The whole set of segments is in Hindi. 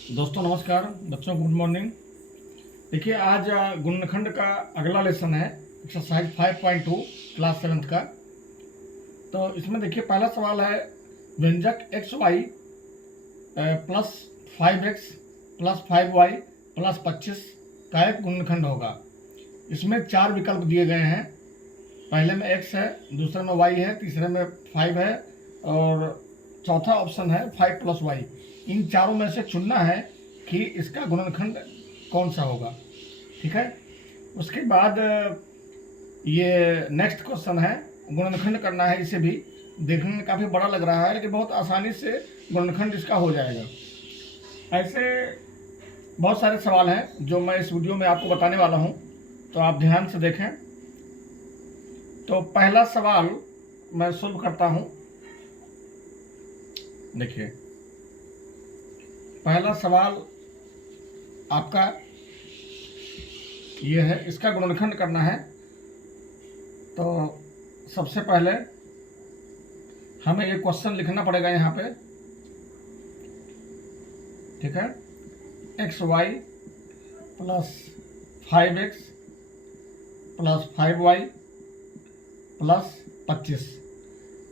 दोस्तों नमस्कार। बच्चों गुड मॉर्निंग। देखिए आज गुणनखंड का अगला लेसन है एक्सरसाइज 5.2 क्लास 7th का। तो इसमें देखिए पहला सवाल है व्यंजक x y plus 5x plus 5y plus 25 का एक गुणनखंड होगा। इसमें चार विकल्प दिए गए हैं। पहले में x है, दूसरे में y है, तीसरे में 5 है और चौथा ऑप्शन है 5 प्लस वाई। इन चारों में से चुनना है कि इसका गुणनखंड कौन सा होगा। ठीक है। उसके बाद ये नेक्स्ट क्वेश्चन है, गुणनखंड करना है। इसे भी देखने में काफ़ी बड़ा लग रहा है लेकिन बहुत आसानी से गुणनखंड इसका हो जाएगा। ऐसे बहुत सारे सवाल हैं जो मैं इस वीडियो में आपको बताने वाला हूं, तो आप ध्यान से देखें। तो पहला सवाल मैं सोल्व करता हूं। देखिए पहला सवाल आपका ये है, इसका गुणनखंड करना है। तो सबसे पहले हमें ये क्वेश्चन लिखना पड़ेगा यहाँ पे। ठीक है, x y plus 5x plus 5y plus 25।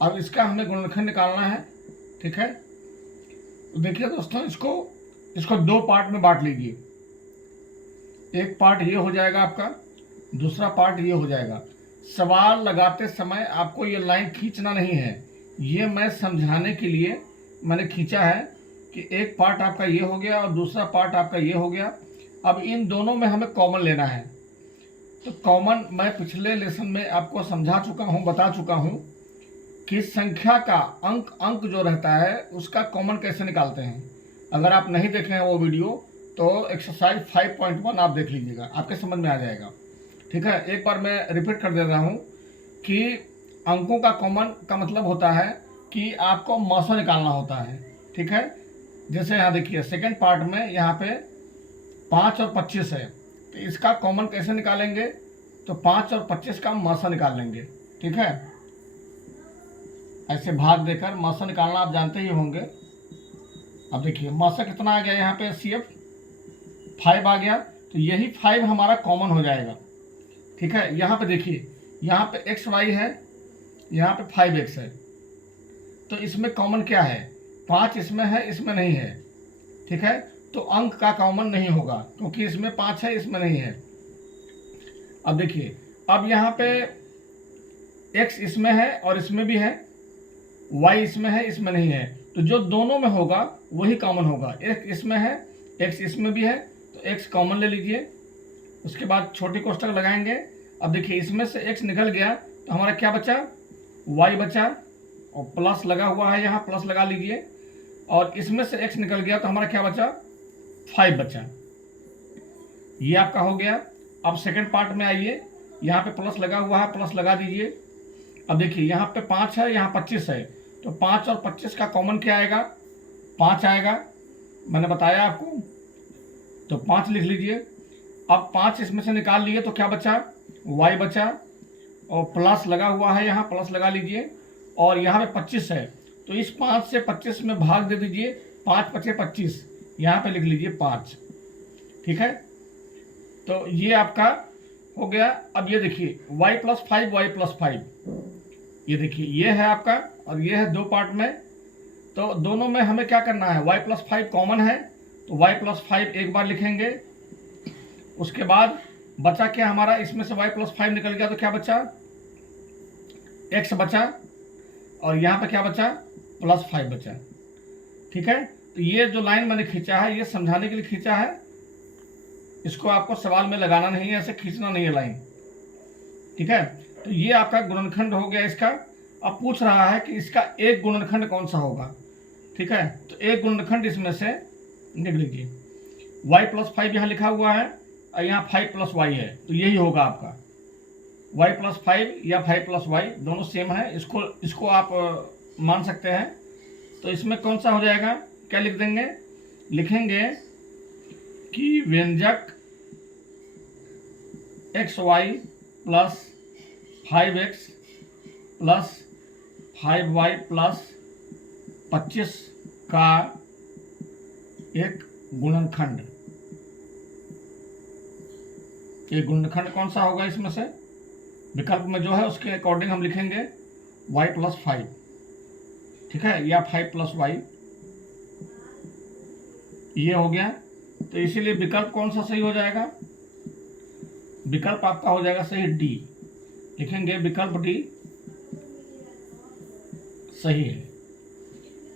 अब इसका हमें गुणनखंड निकालना है। ठीक है। तो देखिए दोस्तों, इसको दो पार्ट में बांट लीजिए। एक पार्ट ये हो जाएगा आपका, दूसरा पार्ट ये हो जाएगा। सवाल लगाते समय आपको ये लाइन खींचना नहीं है, ये मैं समझाने के लिए मैंने खींचा है कि एक पार्ट आपका ये हो गया और दूसरा पार्ट आपका ये हो गया। अब इन दोनों में हमें कॉमन लेना है। तो कॉमन मैं पिछले लेसन में आपको समझा चुका हूँ, बता चुका हूँ कि संख्या का अंक जो रहता है उसका कॉमन कैसे निकालते हैं। अगर आप नहीं देखे हैं वो वीडियो तो एक्सरसाइज 5.1 आप देख लीजिएगा, आपके समझ में आ जाएगा। ठीक है। एक बार मैं रिपीट कर दे रहा हूँ कि अंकों का कॉमन का मतलब होता है कि आपको मौसा निकालना होता है। ठीक है। जैसे यहाँ देखिए सेकेंड पार्ट में यहाँ पे 5 और 25 है, तो इसका कॉमन कैसे निकालेंगे? तो 5 और 25 का मौसा निकाल लेंगे। ठीक है। ऐसे भाग देकर मौसा निकालना आप जानते ही होंगे। अब देखिए मौसा कितना आ गया, यहाँ पे CF 5 आ गया, तो यही 5 हमारा कॉमन हो जाएगा। ठीक है। यहाँ पे देखिए, यहाँ पे एक्स वाई है, यहाँ पे 5x है, तो इसमें कॉमन क्या है? 5 इसमें है, इसमें नहीं है। ठीक है। तो अंक का कॉमन नहीं होगा क्योंकि इसमें 5 है, इसमें नहीं है। अब देखिए, अब यहाँ पे x इसमें है और इसमें भी है, y इसमें है, इसमें नहीं है, तो जो दोनों में होगा वही कॉमन होगा। x इसमें है, x इसमें भी है, तो x कॉमन ले लीजिए। उसके बाद छोटी कोष्ठक लगाएंगे। अब देखिए इसमें से x निकल गया तो हमारा क्या बचा? y बचा, और प्लस लगा हुआ है, यहाँ प्लस लगा लीजिए। और इसमें से x निकल गया तो हमारा क्या बचा? 5 बचा। ये आपका हो गया। अब सेकेंड पार्ट में आइए, यहाँ पे प्लस लगा हुआ है, प्लस लगा दीजिए। अब देखिए यहाँ पे 5 है, यहाँ 25 है, तो 5 और 25 का कॉमन क्या आएगा? 5 आएगा, मैंने बताया आपको। तो 5 लिख लीजिए। अब 5 इसमें से निकाल लिए तो क्या बचा? y बचा, और प्लस लगा हुआ है, यहाँ प्लस लगा लीजिए। और यहाँ पे 25 है, तो इस 5 से 25 में भाग दे दीजिए। 5 पचे 25, यहाँ पे लिख लीजिए 5। ठीक है। तो ये आपका हो गया। अब ये देखिए y प्लस 5, y प्लस 5, ये देखिए ये है आपका और ये है दो पार्ट में। तो दोनों में हमें क्या करना है? y प्लस 5 कॉमन है, तो y प्लस 5 एक बार लिखेंगे। उसके बाद बचा क्या हमारा? इसमें से y प्लस 5 निकल गया तो क्या बचा? x बचा, और यहाँ पे क्या बचा? प्लस 5 बचा। ठीक है। तो ये जो लाइन मैंने खींचा है ये समझाने के लिए खींचा है, इसको आपको सवाल में लगाना नहीं है, ऐसे खींचना नहीं है लाइन। ठीक है। तो ये आपका गुणनखंड हो गया इसका। अब पूछ रहा है कि इसका एक गुणनखंड कौन सा होगा। ठीक है। तो एक गुणनखंड इसमें से लिख लीजिए। y प्लस 5 यहाँ लिखा हुआ है और यहाँ 5 प्लस वाई है, तो यही होगा आपका y प्लस 5 या 5 प्लस वाई, दोनों सेम है। इसको आप मान सकते हैं। तो इसमें कौन सा हो जाएगा? क्या लिख देंगे? लिखेंगे कि व्यंजक x y plus 5x plus 5y plus 25 का एक गुणनखंड। ये गुणनखंड कौन सा होगा इसमें से? विकल्प में जो है उसके अकॉर्डिंग हम लिखेंगे y + 5, ठीक है, या 5 + y, ये हो गया। तो इसीलिए विकल्प कौन सा सही हो जाएगा? विकल्प आपका हो जाएगा सही डी, लिखेंगे विकल्प डी सही है।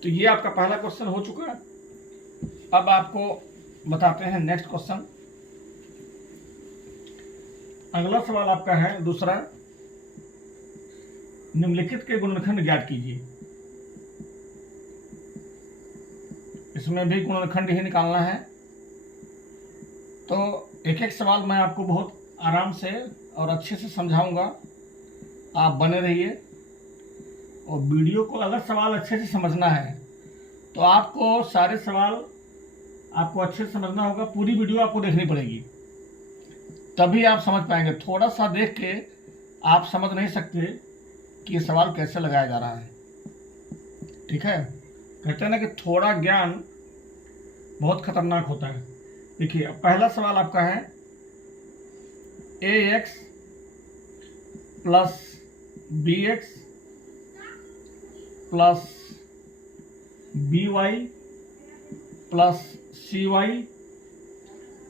तो ये आपका पहला क्वेश्चन हो चुका है। अब आपको बताते हैं नेक्स्ट क्वेश्चन। अगला सवाल आपका है दूसरा, निम्नलिखित के गुणनखंड ज्ञात कीजिए। इसमें भी गुणनखंड ही निकालना है। तो एक एक सवाल मैं आपको बहुत आराम से और अच्छे से समझाऊंगा, आप बने रहिए। और वीडियो को अगर सवाल अच्छे से समझना है तो आपको सारे सवाल आपको अच्छे से समझना होगा, पूरी वीडियो आपको देखनी पड़ेगी, तभी आप समझ पाएंगे। थोड़ा सा देख के आप समझ नहीं सकते कि ये सवाल कैसे लगाया जा रहा है, ठीक है। कहते हैं ना कि थोड़ा ज्ञान बहुत खतरनाक होता है। देखिए अब पहला सवाल आपका है ax + bx + by + cy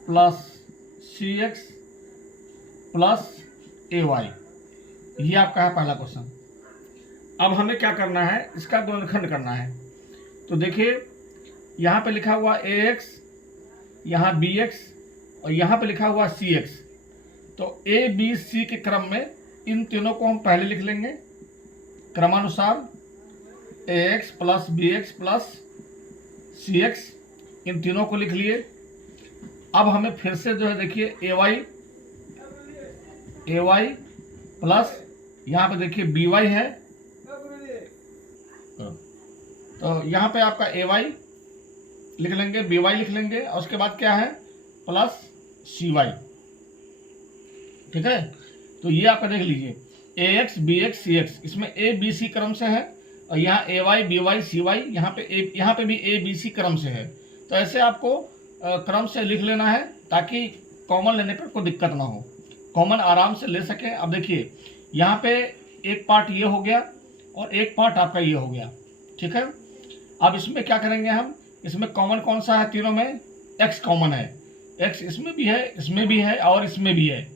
+ cx + ay, ये आपका है पहला क्वेश्चन। अब हमें क्या करना है, इसका गुणनखंड करना है। तो देखिए यहाँ पे लिखा हुआ ax, यहाँ bx और यहाँ पे लिखा हुआ cx। तो a b c के क्रम में इन तीनों को हम पहले लिख लेंगे क्रमानुसार, ax + bx + cx, इन तीनों को लिख लिए। अब हमें फिर से जो है देखिए ay प्लस यहाँ पे देखिए by है, तो यहाँ पे आपका ay लिख लेंगे, by लिख लेंगे और उसके बाद क्या है प्लस cy, ठीक है। तो ये आपका देख लीजिए ax bx cx, इसमें a b c क्रम से है और यहाँ ay by cy यहाँ पे भी a b c क्रम से है। तो ऐसे आपको क्रम से लिख लेना है ताकि कॉमन लेने पर कोई दिक्कत ना हो, कॉमन आराम से ले सकें। अब देखिए यहाँ पे एक पार्ट ये हो गया और एक पार्ट आपका ये हो गया, ठीक है। अब इसमें क्या करेंगे हम, इसमें कॉमन कौन सा है? तीनों में x कॉमन है, x इसमें भी है, इसमें भी है और इसमें भी है।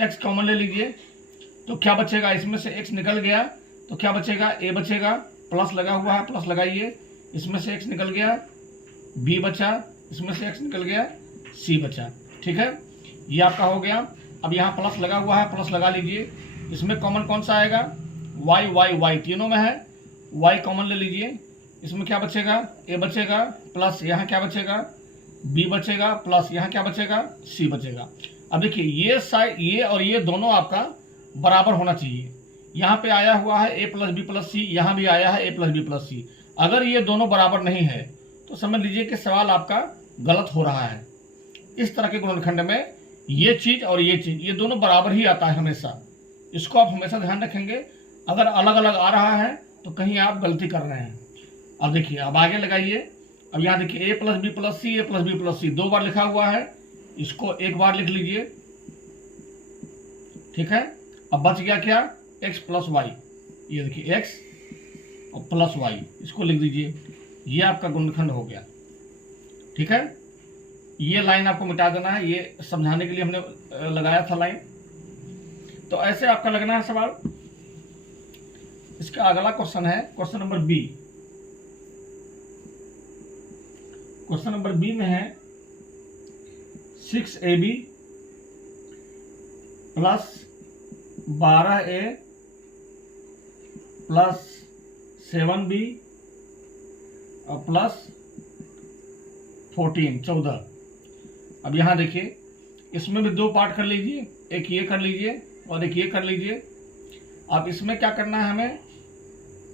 x कॉमन ले लीजिए तो क्या बचेगा, इसमें से x निकल गया तो क्या बचेगा, a बचेगा, प्लस लगा हुआ है, प्लस लगाइए, इसमें से x निकल गया, b बचा, इसमें से x निकल गया, c बचा, ठीक है। ये आपका हो गया। अब यहाँ प्लस लगा हुआ है, प्लस लगा लीजिए। इसमें कॉमन कौन सा आएगा, y y y, तीनों में है, y कॉमन ले लीजिए। इसमें क्या बचेगा, a बचेगा, प्लस यहाँ क्या बचेगा, b बचेगा, प्लस यहाँ क्या बचेगा, c बचेगा। अब देखिए ये साइड, ये और ये दोनों आपका बराबर होना चाहिए। यहाँ पे आया हुआ है a + b + c, यहाँ भी आया है a + b + c। अगर ये दोनों बराबर नहीं है तो समझ लीजिए कि सवाल आपका गलत हो रहा है। इस तरह के गुणनखंड में ये चीज़ और ये चीज़, ये दोनों बराबर ही आता है हमेशा, इसको आप हमेशा ध्यान रखेंगे। अगर अलग अलग आ रहा है तो कहीं आप गलती कर रहे हैं। अब देखिए अब आगे लगाइए। अब यहाँ देखिए a + b + c, a + b + c 2 बार लिखा हुआ है, इसको एक बार लिख लीजिए, ठीक है। अब बच गया क्या, x + y, ये देखिए x और प्लस y, इसको लिख दीजिए। ये आपका गुणनखंड हो गया, ठीक है। ये लाइन आपको मिटा देना है, ये समझाने के लिए हमने लगाया था लाइन। तो ऐसे आपका लगना है सवाल। इसका अगला क्वेश्चन है question number B. Question number B में है 6ab + 12a + 7b और प्लस 14 अब यहाँ देखिए इसमें भी 2 पार्ट कर लीजिए, एक ये कर लीजिए और एक ये कर लीजिए। अब इसमें क्या करना है हमें,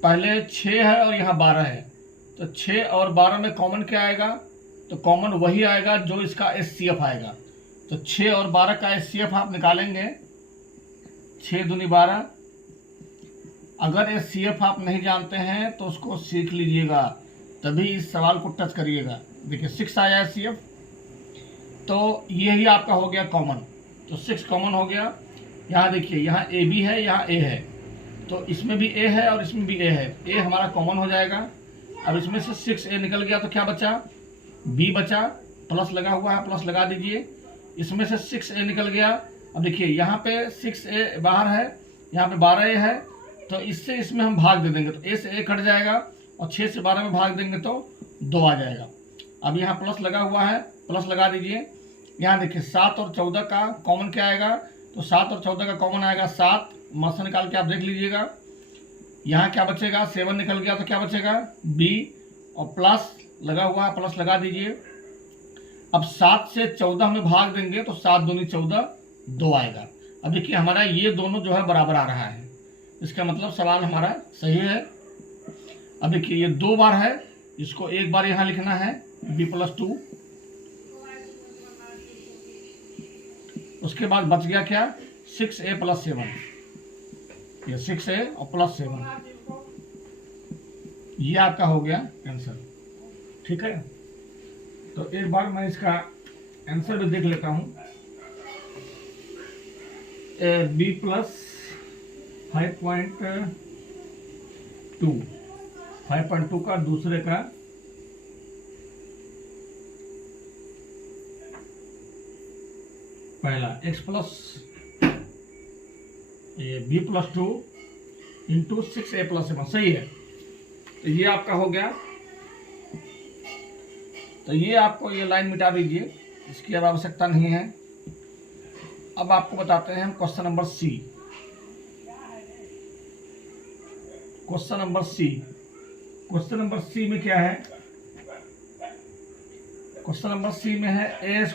पहले 6 है और यहाँ 12 है, तो 6 और 12 में कॉमन क्या आएगा, तो कॉमन वही आएगा जो इसका HCF आएगा। तो 6 और 12 का HCF आप निकालेंगे, 6 दूनी 12। अगर HCF आप नहीं जानते हैं तो उसको सीख लीजिएगा, तभी इस सवाल को टच करिएगा। देखिए 6 आया HCF, तो ये ही आपका हो गया कॉमन। तो 6 कॉमन हो गया। यहाँ देखिए, यहाँ ए बी है, यहाँ ए है, तो इसमें भी ए है और इसमें भी ए है, ए हमारा कॉमन हो जाएगा। अब इसमें से 6a निकल गया तो क्या बचा, b बचा, प्लस लगा हुआ है, प्लस लगा दीजिए। इसमें से 6a निकल गया। अब देखिए यहाँ पे 6a बाहर है, यहाँ पे 12a है, तो इससे इसमें हम भाग दे देंगे तो a से a कट जाएगा और 6 से 12 में भाग देंगे तो 2 आ जाएगा। अब यहाँ प्लस लगा हुआ है, प्लस लगा दीजिए। यहाँ देखिए 7 और 14 का कॉमन क्या आएगा, तो 7 और 14 का कॉमन आएगा 7, मत से निकाल के आप देख लीजिएगा। यहाँ क्या बचेगा, 7 निकल गया तो क्या बचेगा b, और प्लस लगा हुआ है, प्लस लगा दीजिए। अब 7 से 14 में भाग देंगे तो 7 दूनी 14, 2 आएगा। अब देखिए हमारा ये दोनों जो है बराबर आ रहा है, इसका मतलब सवाल हमारा सही है। अब देखिए ये 2 बार है, इसको एक बार यहाँ लिखना है b+2, उसके बाद बच गया क्या 6a + 7, ये 6a और +7, ये आपका हो गया आंसर। ठीक है, तो एक बार मैं इसका आंसर भी देख लेता हूँ। b + 5.2 का दूसरे का पहला x plus b+2 into 6a + 7 सही है। तो ये आपका हो गया। तो ये आपको ये लाइन मिटा दीजिए, इसकी अब आवश्यकता नहीं है। अब आपको बताते हैं हम question number C. Question number C, question number C में क्या है, क्वेश्चन नंबर सी में है a² +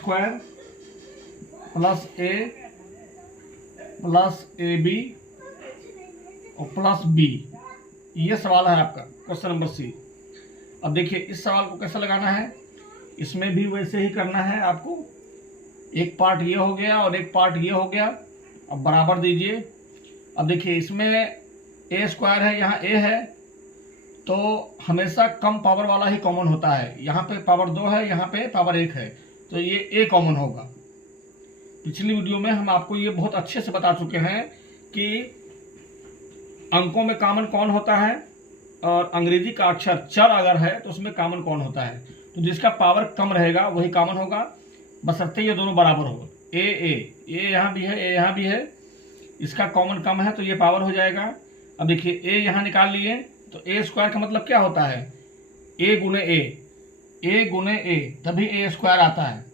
a + ab और +b, ये सवाल है आपका क्वेश्चन नंबर सी। अब देखिए इस सवाल को कैसे लगाना है, इसमें भी वैसे ही करना है आपको। एक पार्ट ये हो गया और एक पार्ट ये हो गया, अब बराबर दीजिए। अब देखिए इसमें a² है, यहाँ a है, तो हमेशा कम पावर वाला ही कॉमन होता है। यहाँ पे पावर 2 है, यहाँ पे पावर 1 है, तो ये a कॉमन होगा। पिछली वीडियो में हम आपको ये बहुत अच्छे से बता चुके हैं कि अंकों में कॉमन कौन होता है और अंग्रेजी का अक्षर चर अगर है तो उसमें कॉमन कौन होता है। तो जिसका पावर कम रहेगा वही कॉमन होगा, बशर्ते ये दोनों बराबर हो। ए यहाँ भी है, ए यहाँ भी है, इसका कॉमन कम है तो ये पावर हो जाएगा। अब देखिए ए यहाँ निकाल लिए तो a² का मतलब क्या होता है, a गुने a, तभी a² आता है।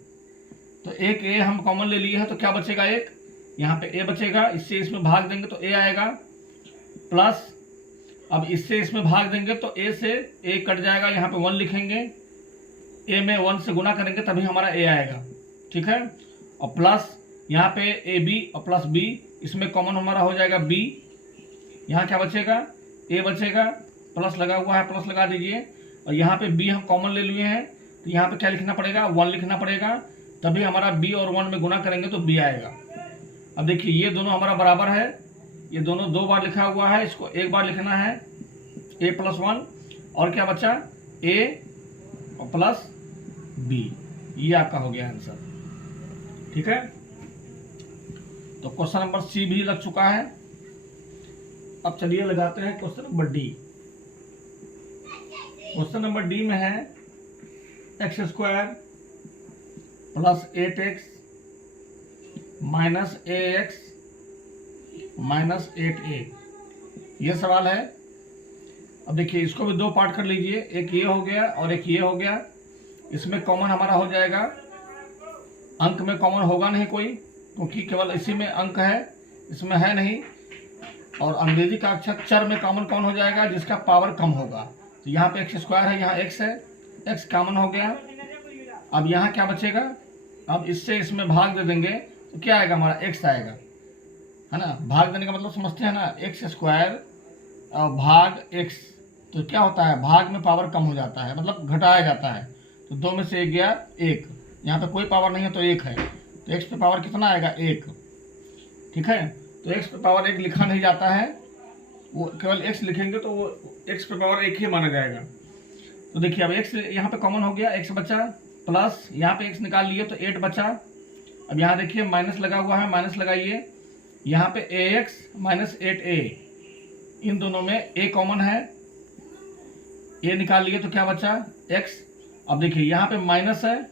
तो एक a हम कॉमन ले लिए हैं तो क्या बचेगा, एक यहाँ पे a बचेगा, इससे इसमें भाग देंगे तो a आएगा, प्लस अब इससे इसमें भाग देंगे तो a से a कट जाएगा, यहाँ पे 1 लिखेंगे, a में 1 से गुना करेंगे तभी हमारा a आएगा। ठीक है, और प्लस यहाँ पे ab और प्लस b, इसमें कॉमन हमारा हो जाएगा b, यहाँ क्या बचेगा a बचेगा, प्लस लगा हुआ है, प्लस लगा दीजिए। और यहाँ पे b हम कॉमन ले लिए हैं तो यहाँ पे क्या लिखना पड़ेगा, 1 लिखना पड़ेगा, तभी हमारा b और 1 में गुना करेंगे तो b आएगा। अब देखिए ये दोनों हमारा बराबर है, ये दोनों 2 बार लिखा हुआ है, इसको एक बार लिखना है a+1, और क्या बचा a और प्लस b, ये आपका हो गया आंसर। ठीक है, तो क्वेश्चन नंबर सी भी लग चुका है। अब चलिए लगाते हैं question number D. Question number D में है x² + 8x - ax - 8a, ये सवाल है। अब देखिए इसको भी 2 पार्ट कर लीजिए, एक ये हो गया और एक ये हो गया। इसमें कॉमन हमारा हो जाएगा, अंक में कॉमन होगा नहीं कोई, क्योंकि केवल इसी में अंक है, इसमें है नहीं। और अंग्रेजी का अक्षर चर में कॉमन कौन हो जाएगा, जिसका पावर कम होगा। तो यहाँ पे x² है, यहाँ x है, x कॉमन हो गया। अब यहाँ क्या बचेगा, अब इससे इसमें भाग दे देंगे तो क्या आएगा, हमारा x आएगा, है ना। भाग देने का मतलब समझते हैं ना, x² और भाग x, तो क्या होता है, भाग में पावर कम हो जाता है, मतलब घटाया जाता है। तो 2 में से 1 गया 1, यहाँ पे कोई पावर नहीं है तो 1 है, तो x पे पावर कितना आएगा, 1। ठीक है, तो x पे पावर 1 लिखा नहीं जाता है, वो केवल x लिखेंगे तो वो x पे पावर 1 ही माना जाएगा। तो देखिए अब x यहाँ पे कॉमन हो गया, x बचा, प्लस यहाँ पे x निकाल लिए तो 8 बचा। अब यहाँ देखिए माइनस लगा हुआ है, माइनस लगाइए। यहाँ पे ax माइनस 8a, इन दोनों में a कॉमन है, a निकाल लिए तो क्या बचा x। अब देखिए यहाँ पे माइनस है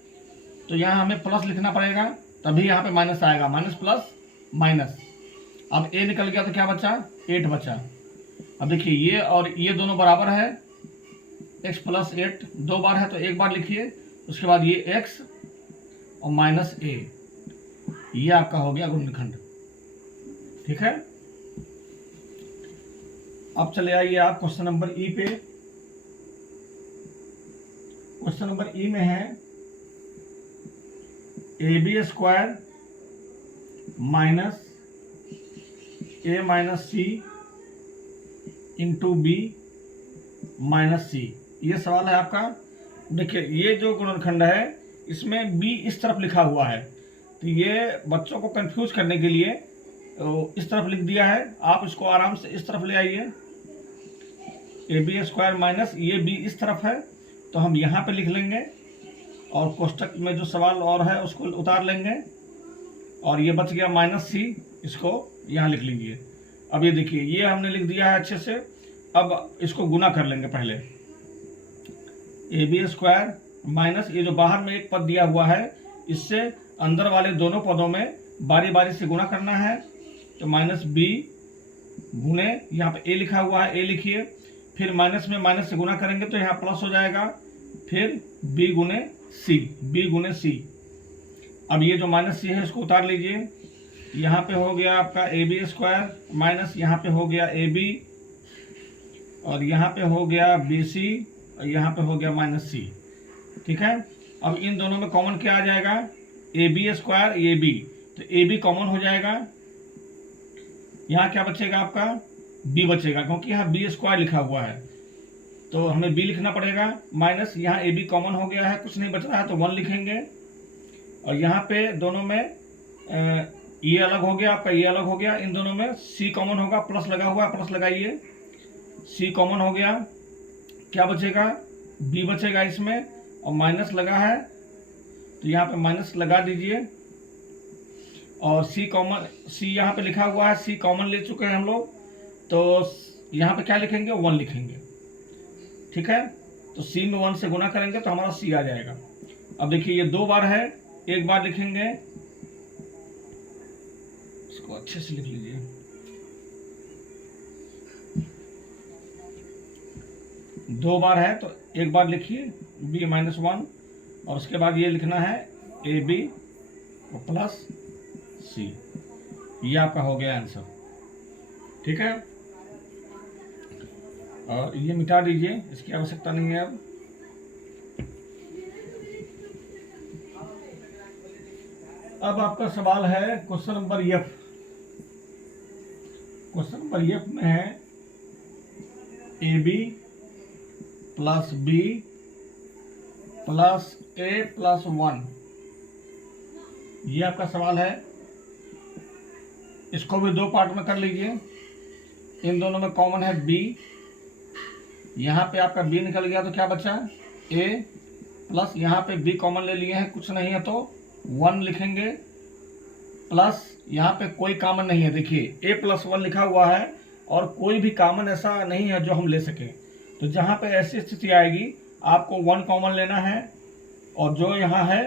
तो यहाँ हमें प्लस लिखना पड़ेगा, तभी यहाँ पे माइनस आएगा, माइनस प्लस माइनस। अब a निकल गया तो क्या बचा 8 बचा। अब देखिए ये और ये दोनों बराबर है, x प्लस 8 दो बार है तो एक बार लिखिए, उसके बाद ये x और माइनस a, ये आपका हो गया गुणनखंड। ठीक है, अब चले आइए आप क्वेश्चन नंबर ई पे। क्वेश्चन नंबर ई में है ab square minus a minus C into B minus C, ये सवाल है आपका। देखिए ये जो गुणनखंड है इसमें b इस तरफ लिखा हुआ है, तो ये बच्चों को कंफ्यूज करने के लिए इस तरफ लिख दिया है। आप इसको आराम से इस तरफ ले आइए, ab स्क्वायर माइनस ये b इस तरफ है तो हम यहाँ पे लिख लेंगे और कोष्टक में जो सवाल और है उसको उतार लेंगे, और ये बच गया माइनस सी, इसको यहाँ लिख लीजिए। अब ये देखिए ये हमने लिख दिया है अच्छे से। अब इसको गुना कर लेंगे पहले, ab स्क्वायर माइनस ये जो बाहर में एक पद दिया हुआ है इससे अंदर वाले दोनों पदों में बारी बारी से गुना करना है, तो माइनस b गुने यहाँ पे a लिखा हुआ है, a लिखिए, फिर माइनस में माइनस से गुना करेंगे तो यहाँ प्लस हो जाएगा, फिर b गुने c। अब ये जो माइनस c है इसको उतार लीजिए, यहाँ पे हो गया आपका ab स्क्वायर माइनस यहाँ पे हो गया ab, और यहाँ पे हो गया bc, और यहाँ पे हो गया माइनस c। ठीक है, अब इन दोनों में कॉमन क्या आ जाएगा, ab स्क्वायर ये b, तो ab कॉमन हो जाएगा। यहाँ क्या बचेगा आपका b बचेगा, क्योंकि यहाँ b स्क्वायर लिखा हुआ है तो हमें b लिखना पड़ेगा, माइनस यहाँ ab कॉमन हो गया है, कुछ नहीं बच रहा है तो 1 लिखेंगे। और यहाँ पे दोनों में ये अलग हो गया आपका, ये अलग हो गया, इन दोनों में c कॉमन होगा, प्लस लगा हुआ है, प्लस लगाइए, c कॉमन हो गया, क्या बचेगा b बचेगा इसमें, और माइनस लगा है तो यहाँ पे माइनस लगा दीजिए, और c कॉमन, c यहाँ पे लिखा हुआ है, c कॉमन ले चुके हैं हम लोग, तो यहाँ पे क्या लिखेंगे 1 लिखेंगे। ठीक है, तो c में 1 से गुना करेंगे तो हमारा c आ जाएगा। अब देखिए ये दो बार है, एक बार लिखेंगे, इसको अच्छे से लिख लीजिए, दो बार है तो एक बार लिखिए b माइनस 1, और उसके बाद ये लिखना है ab प्लस c, ये आपका हो गया आंसर। ठीक है, और ये मिटा दीजिए, इसकी आवश्यकता नहीं है अब। अब आपका सवाल है question number F. Question number F में है ab plus b plus a plus 1, ये आपका सवाल है। इसको भी दो पार्ट में कर लीजिए, इन दोनों में कॉमन है b, यहाँ पे आपका b निकल गया तो क्या बचा a, प्लस यहाँ पे b कॉमन ले लिए हैं, कुछ नहीं है तो 1 लिखेंगे, प्लस यहाँ पे कोई कॉमन नहीं है, देखिए a प्लस 1 लिखा हुआ है और कोई भी कॉमन ऐसा नहीं है जो हम ले सकें, तो जहाँ पे ऐसी स्थिति आएगी आपको 1 कॉमन लेना है, और जो यहाँ है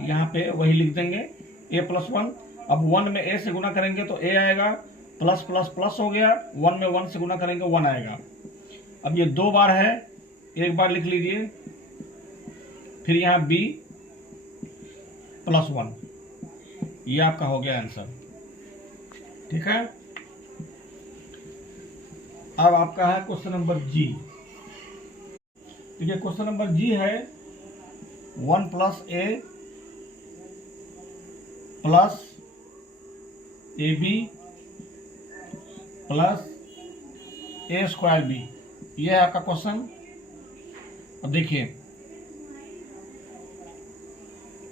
यहाँ पे वही लिख देंगे a प्लस 1। अब 1 में a से गुना करेंगे तो a आएगा, प्लस प्लस प्लस हो गया, 1 में 1 से गुना करेंगे 1 आएगा। अब ये दो बार है, एक बार लिख लीजिए, फिर यहाँ b प्लस 1, ये आपका हो गया आंसर। ठीक है, अब आपका है क्वेश्चन नंबर जी। देखिए क्वेश्चन नंबर जी है 1 plus a plus ab plus a square b, ये है आपका क्वेश्चन। अब देखिए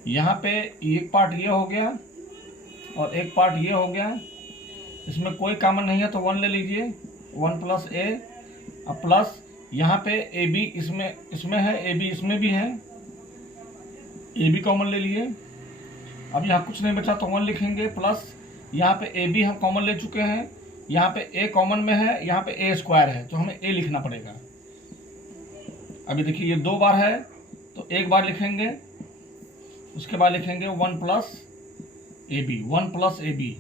यहाँ पे एक पार्ट ये हो गया और एक पार्ट ये हो गया, इसमें कोई कॉमन नहीं है तो 1 ले लीजिए, 1 प्लस a, अब प्लस यहाँ पे ab इसमें है, ab इसमें भी है, ए बी कॉमन ले लिए। अब यहाँ कुछ नहीं बचा तो 1 लिखेंगे, प्लस यहाँ पे ए बी हम कॉमन ले चुके हैं, यहाँ पे ए कॉमन में है, यहाँ पे ए स्क्वायर है तो हमें ए लिखना पड़ेगा। अभी देखिए ये 2 बार है तो 1 बार लिखेंगे, उसके बाद लिखेंगे 1 plus A B, 1 plus A B.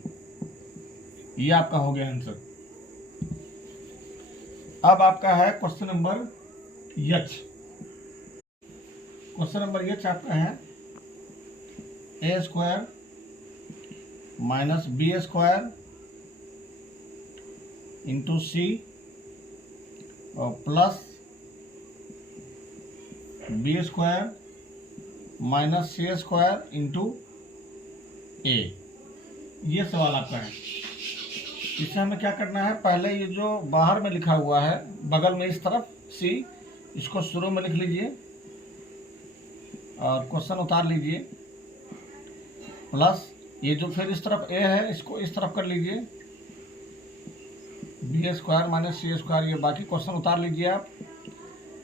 ये आपका हो गया आंसर। अब आपका है question number H. Question number H आपका है A square minus B square into C और plus B square minus C square into A. ये सवाल आपका है। इससे हमें क्या करना है, पहले ये जो बाहर में लिखा हुआ है बगल में इस तरफ सी, इसको शुरू में लिख लीजिए और क्वेश्चन उतार लीजिए, प्लस ये जो फिर इस तरफ ए है इसको इस तरफ कर लीजिए, B square minus C square, ये बाकी क्वेश्चन उतार लीजिए आप।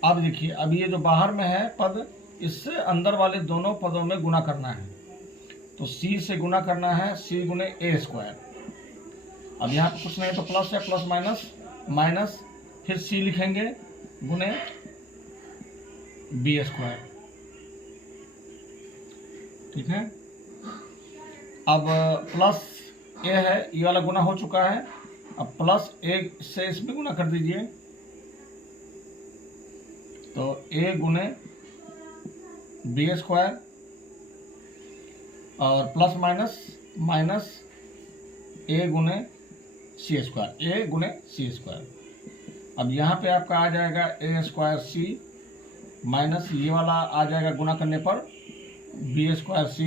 अब देखिए अब ये जो बाहर में है पद, इससे अंदर वाले दोनों पदों में गुना करना है, तो सी से गुना करना है, सी गुने ए स्क्वायर। अब यहाँ पे कुछ नहीं तो प्लस है, प्लस माइनस माइनस, फिर सी लिखेंगे गुने बी स्क्वायर। ठीक है, अब प्लस ए है, ये वाला गुना हो चुका है, अब प्लस ए से इसमें गुना कर दीजिए, तो ए गुने बी स्क्वायर और प्लस माइनस माइनस ए गुने सी स्क्वायर, ए गुने सी स्क्वायर। अब यहाँ पे आपका आ जाएगा ए स्क्वायर सी माइनस ये वाला आ जाएगा गुना करने पर बी स्क्वायर सी,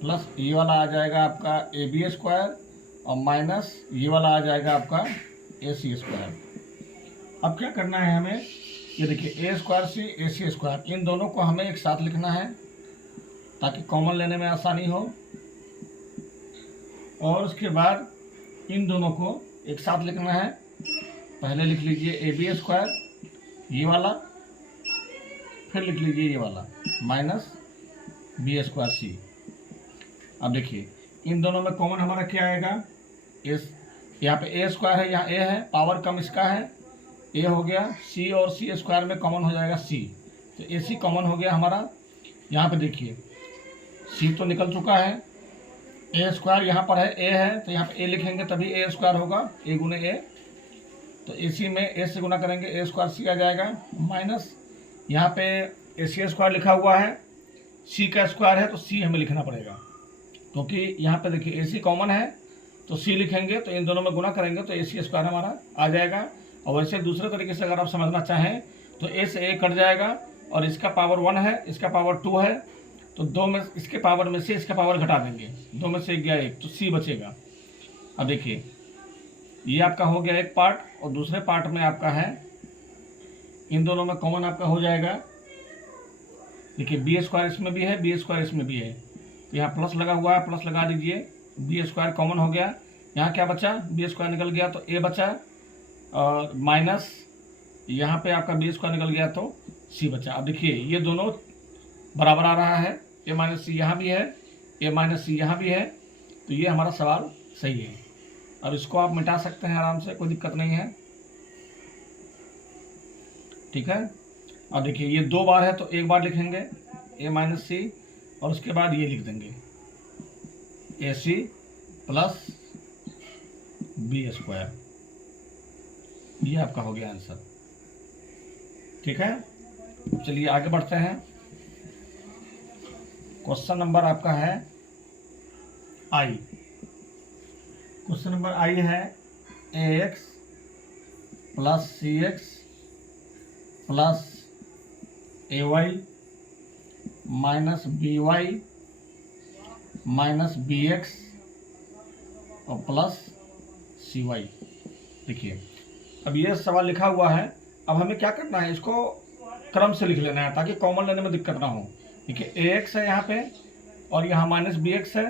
प्लस ये वाला आ जाएगा आपका ए बी स्क्वायर और माइनस ये वाला आ जाएगा आपका ए सी स्क्वायर। अब क्या करना है हमें, ये देखिए ए स्क्वायर सी ए सी स्क्वायर, इन दोनों को हमें एक साथ लिखना है ताकि कॉमन लेने में आसानी हो, और उसके बाद इन दोनों को एक साथ लिखना है। पहले लिख लीजिए ए बी स्क्वायर ये वाला, फिर लिख लीजिए ये वाला माइनस बी स्क्वायर सी। अब देखिए इन दोनों में कॉमन हमारा क्या आएगा, इस यहाँ पे ए स्क्वायर है, यहाँ ए है, पावर कम इसका है, ए हो गया, सी और सी स्क्वायर में कॉमन हो जाएगा सी, तो ए सी कॉमन हो गया हमारा। यहाँ पे देखिए सी तो निकल चुका है, ए स्क्वायर यहाँ पर है, ए है तो यहाँ पे ए लिखेंगे तभी ए स्क्वायर होगा, ए गुने ए, तो ए सी में ए से गुना करेंगे ए स्क्वायर सी आ जाएगा, माइनस यहाँ पे ए सी स्क्वायर लिखा हुआ है, सी का स्क्वायर है तो सी हमें लिखना पड़ेगा, क्योंकि यहाँ पे देखिए ए सी कॉमन है तो सी लिखेंगे, तो इन दोनों में गुना करेंगे तो ए सी स्क्वायर हमारा आ जाएगा। और वैसे दूसरे तरीके से अगर आप समझना चाहें तो ए से ए कट जाएगा और इसका पावर 1 है, इसका पावर 2 है, तो 2 में इसके पावर में से इसका पावर घटा देंगे, 2 में से 1 गया 1, तो सी बचेगा। अब देखिए ये आपका हो गया एक पार्ट, और दूसरे पार्ट में आपका है इन दोनों में कॉमन आपका हो जाएगा। देखिए बी स्क्वायर इसमें भी है, बी स्क्वायर इसमें भी है, तो यहाँ प्लस लगा हुआ है, प्लस लगा दीजिए, बी स्क्वायर कॉमन हो गया, यहाँ क्या बचा, बी स्क्वायर निकल गया तो ए बचा, और माइनस यहाँ पे आपका बी स्क्वायर निकल गया तो सी बचा। अब देखिए ये दोनों बराबर आ रहा है, ए माइनस सी यहाँ भी है, ए माइनस सी यहाँ भी है, तो ये हमारा सवाल सही है। और इसको आप मिटा सकते हैं आराम से, कोई दिक्कत नहीं है। ठीक है, और देखिए ये 2 बार है तो 1 बार लिखेंगे ए माइनस सी, और उसके बाद ये लिख देंगे ए सी प्लस बी स्क्वायर। ये आपका हो गया आंसर। ठीक है, चलिए आगे बढ़ते हैं। क्वेश्चन नंबर आपका है आई। क्वेश्चन नंबर आई है A X plus C X plus A Y minus B Y minus B X और प्लस सी वाई। देखिए अब ये सवाल लिखा हुआ है, अब हमें क्या करना है, इसको क्रम से लिख लेना है ताकि कॉमन लेने में दिक्कत ना हो। देखिए ए एक्स है यहाँ पे, और यहाँ माइनस बी एक्स है,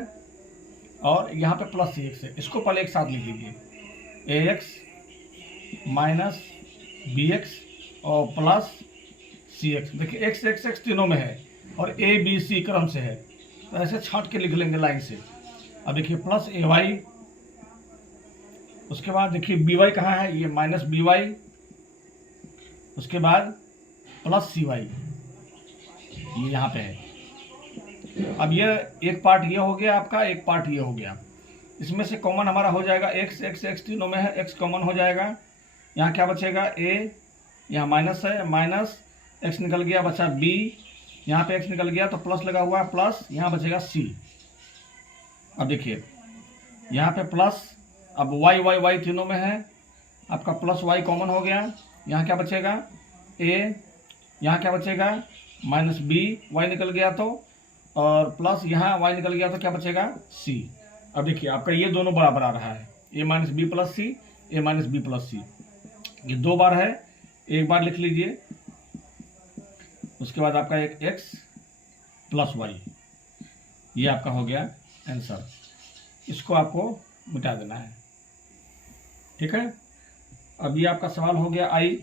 और यहाँ पे प्लस सी एक्स है, इसको पहले एक साथ लिख लीजिए, ए एक्स माइनस बी एक्स और प्लस सी एक्स। देखिए एक्स एक्स एक्स तीनों में है, और ए बी सी क्रम से है, तो ऐसे छांट के लिख लेंगे लाइन से। अब देखिए प्लस ए वाई, उसके बाद देखिए बी वाई कहाँ है, ये माइनस बी वाई, उसके बाद प्लस सी वाई, ये यहाँ पे है। अब ये एक पार्ट ये हो गया आपका, एक पार्ट ये हो गया। इसमें से कॉमन हमारा हो जाएगा एक्स एक्स एक्स, तीनों में है, एक्स कॉमन हो जाएगा। यहाँ क्या बचेगा, ए, यहाँ माइनस है, माइनस एक्स निकल गया, बचा बी, यहाँ पे एक्स निकल गया तो प्लस लगा हुआ है, प्लस यहाँ बचेगा सी। अब देखिए यहाँ पे प्लस, अब वाई वाई वाई तीनों में है, आपका प्लस वाई कॉमन हो गया। यहाँ क्या बचेगा, ए, यहाँ क्या बचेगा, माइनस बी, वाई निकल गया तो, और प्लस यहाँ वाई निकल गया तो क्या बचेगा, सी। अब देखिए आपका ये दोनों बराबर आ रहा है, ए माइनस बी प्लस सी, ए माइनस बी प्लस सी, ये 2 बार है, एक बार लिख लीजिए। उसके बाद आपका एक एक्स प्लस वाई, ये आपका हो गया आंसर। इसको आपको मिटा देना है, ठीक है। अब ये आपका सवाल हो गया आई।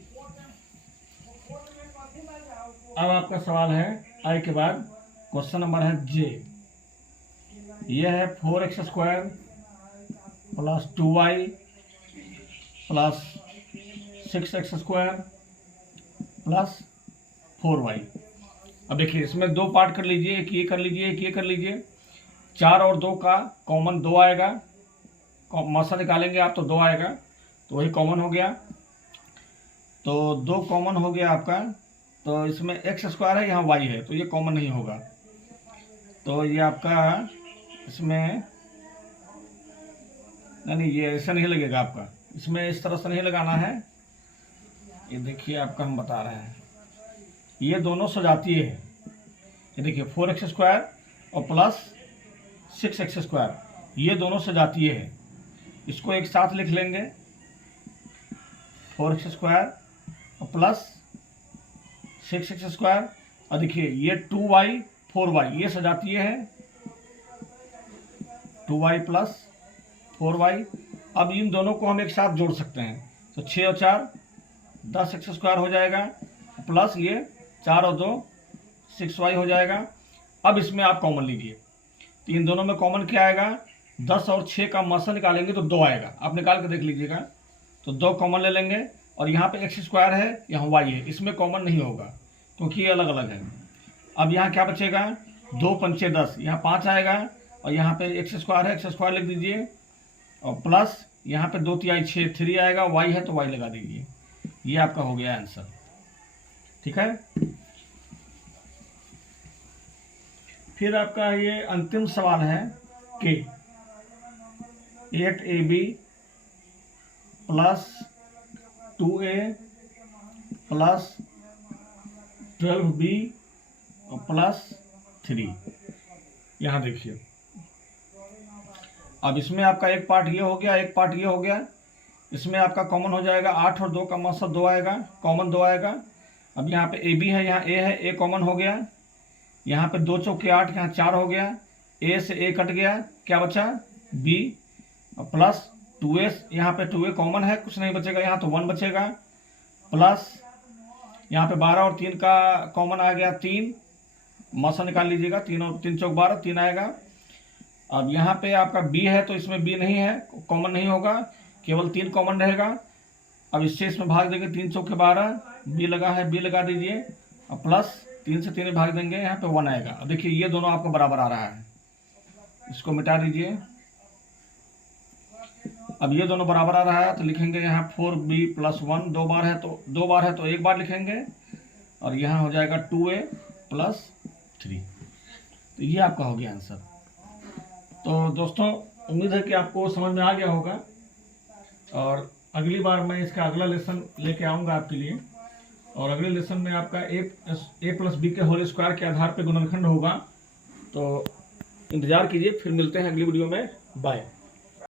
अब आपका सवाल है आई के बाद क्वेश्चन नंबर है जे। ये है 4x² plus 2y plus 6x² plus 4y। अब देखिए इसमें 2 पार्ट कर लीजिए, एक ये कर लीजिए, एक ये कर लीजिए। 4 और 2 का कॉमन 2 आएगा, मौसा निकालेंगे आप तो 2 आएगा, तो वही कॉमन हो गया। तो 2 कॉमन हो गया आपका, तो इसमें x² है, यहाँ y है, तो ये कॉमन नहीं होगा। तो ये आपका इसमें नहीं, ये ऐसा नहीं लगेगा आपका, इसमें इस तरह से नहीं लगाना है। ये देखिए आपका हम बता रहे हैं, ये दोनों सजातीय है। ये देखिए 4x² और प्लस 6x², ये दोनों सजातीय है। इसको एक साथ लिख लेंगे, 4x² और प्लस 6x²। और देखिए ये 2y 4y, ये सजातीय है, 2y प्लस 4y। अब इन दोनों को हम एक साथ जोड़ सकते हैं, तो 6 और 4 10x² हो जाएगा, प्लस ये 4 और 2 6y हो जाएगा। अब इसमें आप कॉमन लीजिए, तो इन दोनों में कॉमन क्या आएगा, 10 और 6 का मौसा निकालेंगे तो 2 आएगा। आप निकाल के देख लीजिएगा, तो 2 कॉमन ले लेंगे, और यहाँ पे x² है, यहाँ y है, इसमें कॉमन नहीं होगा क्योंकि ये अलग अलग है। अब यहाँ क्या बचेगा, 2 पंचे 10, यहाँ 5 आएगा, और यहाँ पे x² है, x² लिख दीजिए, और प्लस यहाँ पे 2 तिहाई 6 3 आएगा, y है तो y लगा दीजिए। ये आपका हो गया आंसर, ठीक है। फिर आपका ये अंतिम सवाल है कि 8ab plus 2a plus 12b और प्लस 3। यहाँ देखिए, अब इसमें आपका एक पार्ट ये हो गया, एक पार्ट ये हो गया। इसमें आपका कॉमन हो जाएगा, 8 और 2 का मौसा 2 आएगा, कॉमन 2 आएगा। अब यहाँ पे ए बी है, यहाँ ए है, ए कॉमन हो गया। यहाँ पे 2 चौके 8, यहाँ 4 हो गया, ए से ए कट गया, क्या बचा बी, और प्लस 2a, यहाँ पे 2a कॉमन है, कुछ नहीं बचेगा यहाँ, तो 1 बचेगा, प्लस यहाँ पे 12 और 3 का कॉमन आ गया 3, मौसा निकाल लीजिएगा, 3 और 3 चौक 12, 3 आएगा। अब यहाँ पे आपका b है, तो इसमें b नहीं है, कॉमन नहीं होगा, केवल 3 कॉमन रहेगा। अब इससे इसमें भाग देंगे, 3 चौके 12, b लगा है, b लगा दीजिए, और प्लस 3 से 3 भाग देंगे, यहाँ पे 1 आएगा। अब देखिए ये दोनों आपको बराबर आ रहा है, इसको मिटा दीजिए। अब ये दोनों बराबर आ रहा है, तो लिखेंगे यहाँ 4b प्लस 1, 2 बार है तो 1 बार लिखेंगे, और यहाँ हो जाएगा 2a प्लस 3। तो ये आपका हो गया आंसर। तो दोस्तों उम्मीद है कि आपको समझ में आ गया होगा, और अगली बार मैं इसका अगला लेसन लेके आऊँगा आपके लिए, और अगले लेसन में आपका a प्लस b के होल स्क्वायर के आधार पे गुणनखंड होगा। तो इंतज़ार कीजिए, फिर मिलते हैं अगली वीडियो में, बाय।